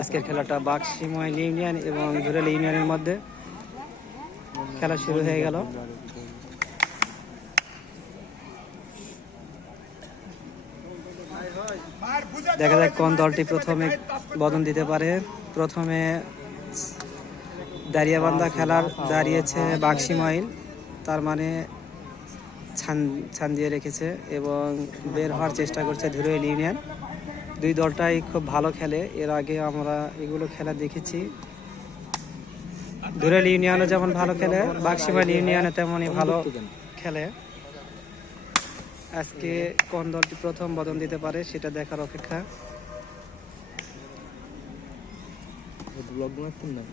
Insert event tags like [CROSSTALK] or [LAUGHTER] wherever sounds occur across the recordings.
আজকের খেলাটা বাক্সিময় ইউনিয়ন এবং ধুরেল ইউনিয়নের মধ্যে খেলা শুরু হয়ে গেল। দেখা যাক কোন দলটি প্রথমে বদন দিতে পারে। প্রথমে দাঁড়িয়াবান্ধা খেলার দাঁড়িয়েছে বাক্সিমাইল তার মানে ছান ছান দিয়ে রেখেছে এবং বের হওয়ার চেষ্টা করছে ধুরুইল ইউনিয়ন। দুই দলটাই খুব ভালো খেলে। এর আগে আমরা এগুলো খেলা দেখেছি। ধুরেল ইউনিয়নও যেমন ভালো খেলে বাক্সিমাইল ইউনিয়নও তেমনই ভালো খেলে। আজকে কোন দলটি প্রথম বদন দিতে পারে সেটা দেখার অপেক্ষা। ব্লগ না?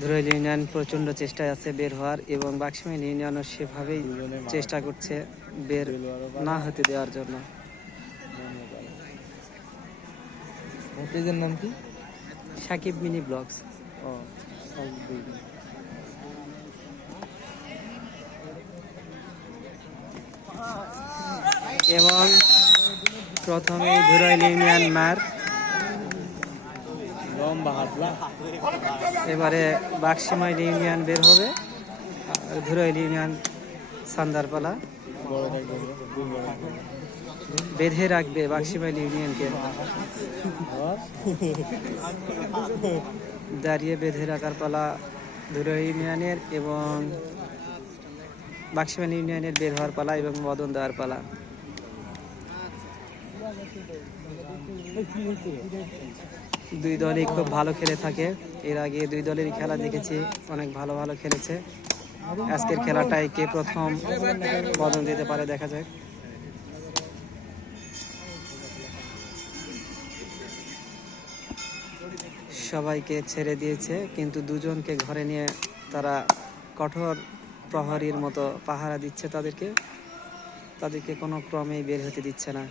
ধুরইল ইউনিয়ন প্রচণ্ড চেষ্টায় আছে বের হওয়ার এবং বাক্সিমাইল ইউনিয়নও সেভাবেই চেষ্টা করছে বের না হতে দেওয়ার জন্য। পেজের নাম কি? Shakib mini blogs. ও এবং প্রথমেই ধুরাইল ইউনিয়ন মার লম্বা হাতলা এবারে বাক্সিমাইল ইউনিয়ন বের হবে। ধুরাইল ইউনিয়ন সান্দারপালা। বেঁধে রাখবে বাক্সিমাইল ইউনিয়নকে দাঁড়িয়ে বেঁধে রাখার পালা ধুরাইল ইউনিয়নের এবং বাক্সিমাইল ইউনিয়নের বের হওয়ার পালা এবং মদন দেওয়ার পালা। দুই দলই খুব ভালো খেলে থাকে। এর আগে দুই দলেরই খেলা দেখেছি, অনেক ভালো ভালো খেলেছে। আজকের খেলাটাই কে প্রথম বদল দিতে পারে দেখা যাক। সবাইকে ছেড়ে দিয়েছে, কিন্তু দুজনকে ঘরে নিয়ে তারা কঠোর প্রহরীর মতো পাহারা দিচ্ছে তাদেরকে। তাদেরকে কোনো ক্রমেই বের হতে দিচ্ছে না।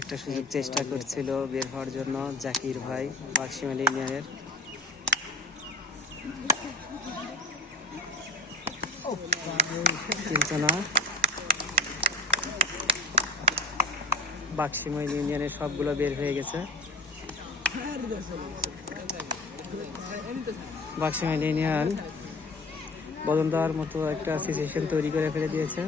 একটা সুযোগ চেষ্টা করছিল বের হওয়ার জন্য জাকির ভাই বাক্সিমাল ইউনিয়নের কিন্তু না। বাক্সিমাইল ইউনিয়নের সবগুলো বের হয়ে গেছে। বাক্সিমাইল ইউনিয়ন বদল দেওয়ার মতো একটা সিচুয়েশন তৈরি করে ফেলে দিয়েছে।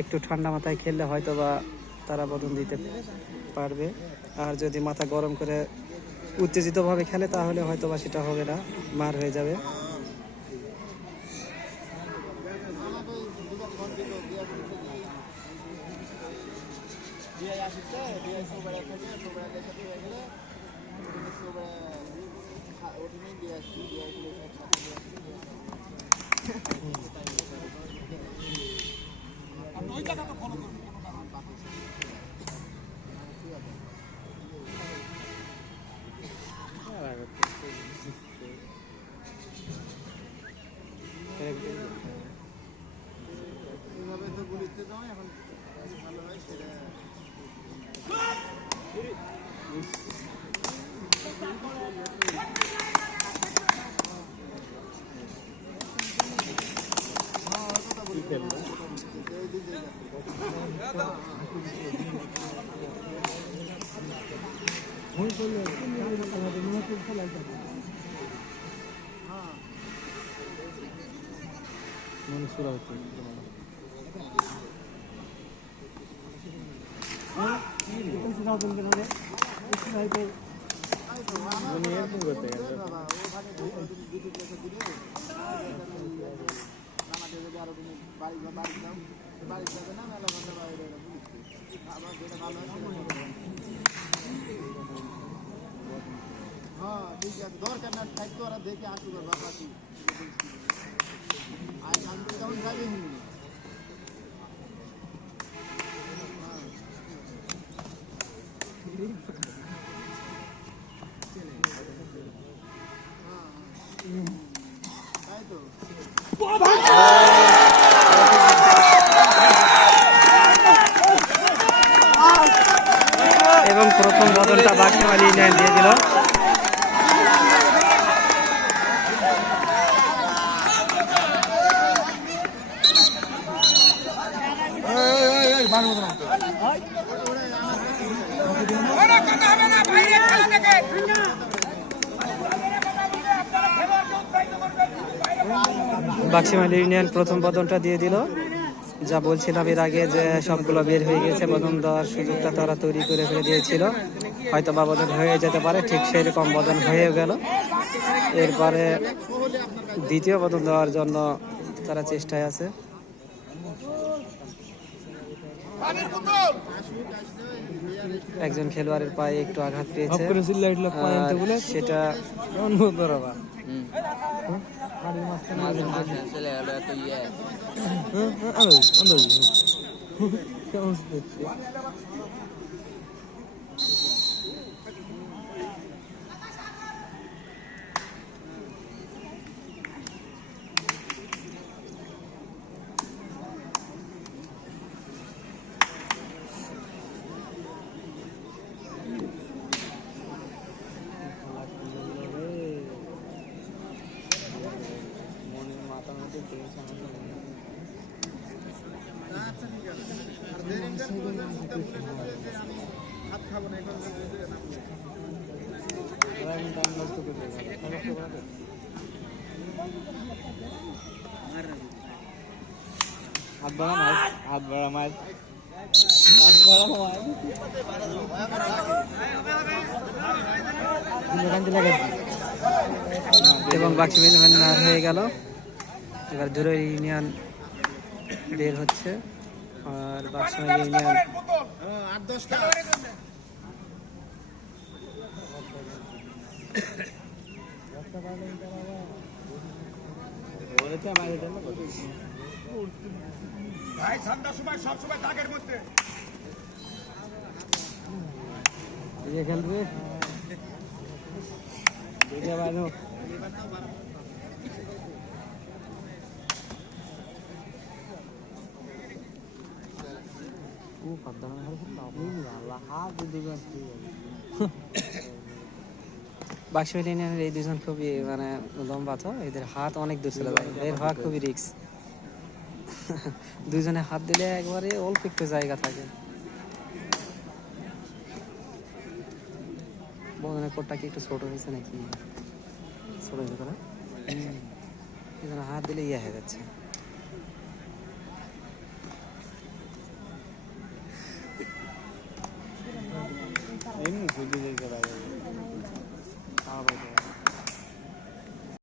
একটু ঠান্ডা মাথায় খেললে হয়তো বা তারা বদন দিতে পারবে। আর যদি মাথা গরম করে উত্তেজিতভাবে খেলে, তাহলে হয়তো বা সেটা হবে না, মার হয়ে যাবে। সুরা হচ্ছে মনে এরকম করতে গেছে বাড়ি এবং প্রথম বদলটা বাক্সিমাইল ইউনিয়ন দিয়ে দিল। বাক্সিমাইল ইউনিয়ন প্রথম বদলটা দিয়ে দিল। যা বলছিলাম এর আগে যে সবগুলো বের হয়ে গেছে বদন দেওয়ার সুযোগটা তারা তৈরি করে ফেলে দিয়েছিল। হয়তো বা বদল হয়ে যেতে পারে, ঠিক সেই রকম বদল হয়ে গেল। এরপরে দ্বিতীয় বদল দেওয়ার জন্য তারা চেষ্টায় আছে। একজন খেলোয়াড়ের পায়ে একটু আঘাত পেয়েছে সেটা কেমন বলতো রে বা কেমন দেখতে ভাত খাব না এখন হাত বাড়া মার হাত বাড়া মার হাত বাড়া মার এবং বাকি মিলমেন হয়ে গেল। এবার ধরে ইউনিয়ন বের হচ্ছে। আর বাক্সমাইল ইউনিয়ন আট দশটা ভাই সন্ধ্যার সময় সব সময় দাগের মধ্যে। খেলবে। দেখে বানো। [LAUGHS] ইউনিয়নের এই দুজন খুবই মানে লম্বা তো এদের হাত অনেক দূর চলে যায়। বের হওয়া খুবই রিক্স [LAUGHS] দুজনে হাত দিলে একবারে অল্প একটু জায়গা থাকে। বদনের কোটটা কি একটু ছোট হয়েছে নাকি? ছোট হয়েছে এজন্য হাত দিলে ইয়ে হয়ে যাচ্ছে। এমনি সুযোগ দিতে পারে